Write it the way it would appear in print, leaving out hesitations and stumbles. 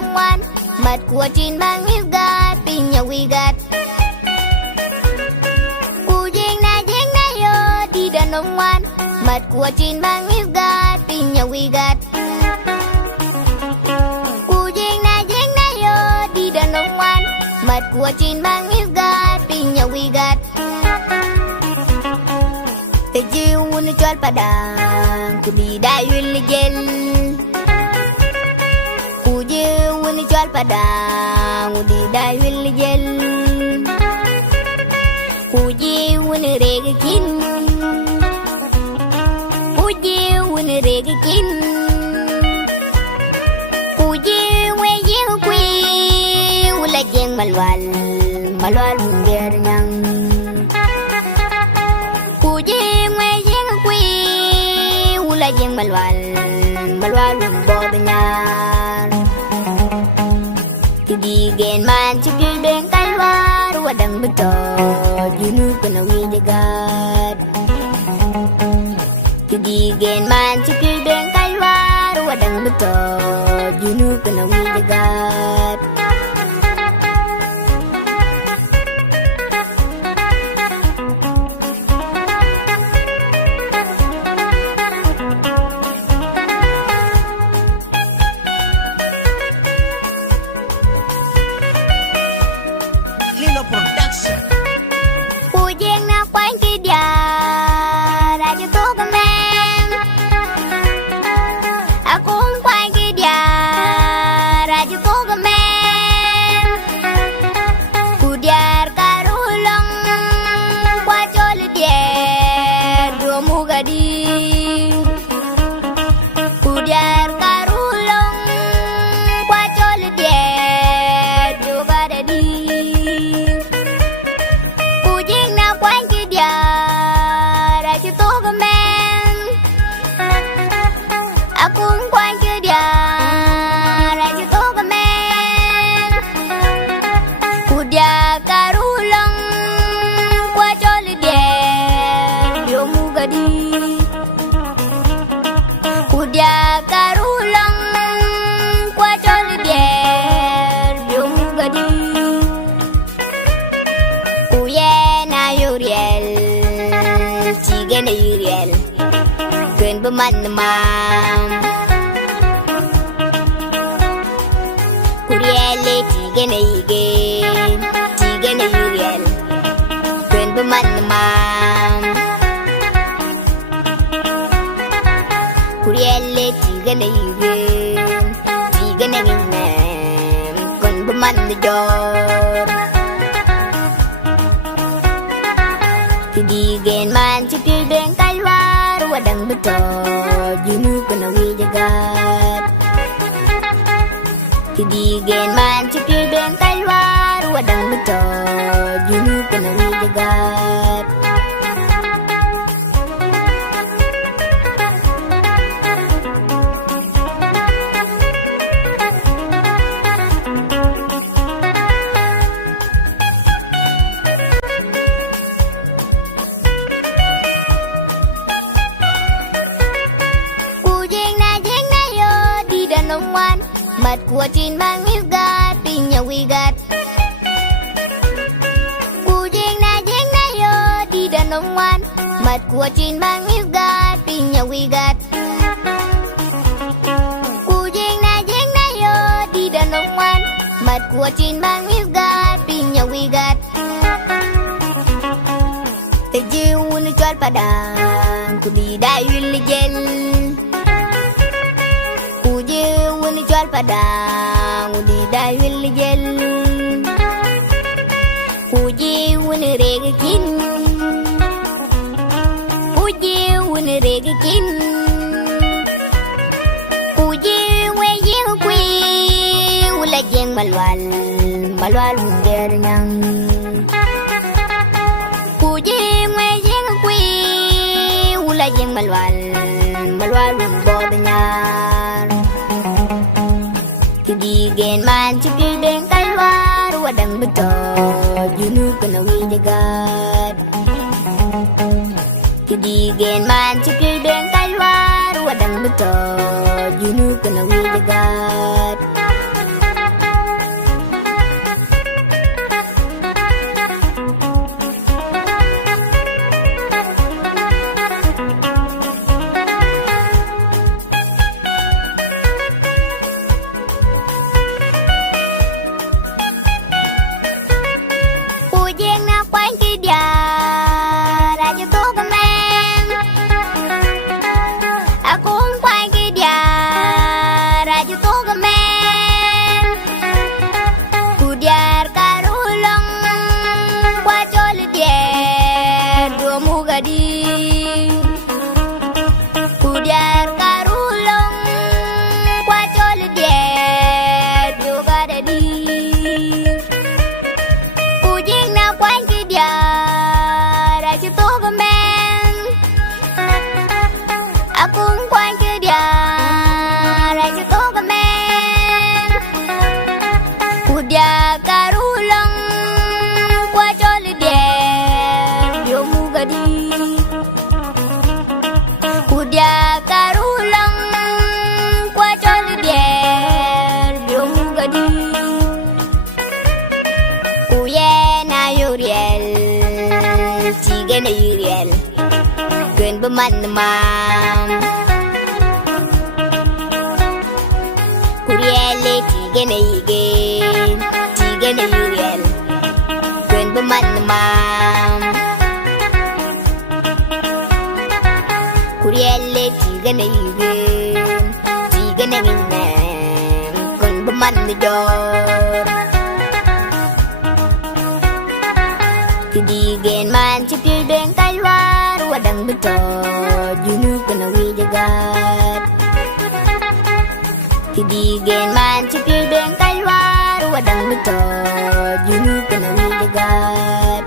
nông ngoan mặt của trên bang yêu gạt pin nhà quy gạt cu giang na yo đi đàn nông ngoan mặt của trên bang yêu gạt pin nhà quy gạt cu giang na yo đi đàn nông ngoan mặt của trên bang yêu gạt pin nhà quy gạt Tejiun jual padang ku di dayul jel ku jiun jual padang ku di dayul jel ku jiun regakin ku jiun regakin ku jiun jeng kui ula jeng malwal mundir nyang yang malwal bodohnya Tidi gen man cipil den kalwar wadang betot junu kena wijagat Tidi gen man cipil den kalwar wadang betot junu kena wijagat Bemanamam Kuriele tigene yuriel Kuen bemanamam Kuriele tigene yuriel Tigene nginem Kuen bemanajor Tidigen man cipil den kalwar wadang betot junu kena wijagat Tidigen man cipil den kalwar wadang betot junu kena wijagat mặt của trên bang yêu gạt pin nhà quy gạt cu giang na yo đi đàn ông ngoan mặt của trên bang yêu gạt pin nhà quy gạt cu giang na yo đi đàn ông ngoan mặt của trên bang yêu gạt pin nhà quy gạt Tejiun jual padang ku di dayul jel jual padang di dayul jel ku jiun regakin ku jiun jeng kui ula jeng malwal mundir nyang ku jiun jeng kui ula jeng malwal bodohnya Tidigen man cipil den kalwar wadang betot junu kena wijagat Tidigen man cipil den kalwar wadang betot junu kena wijagat Kudia karulang kwa chol dier biom gadi. Kuye na yuriel tige na yuriel ken beman mam. Kuriele tige na ige tige na yuriel ken beman mam. Kuriele tige na ige tige na nginem ken beman dor. Kidigen man cipil deng kalwar wadang betot junu kena wijagat. Kidigen man cipil deng kalwar wadang betot junu kena wijagat.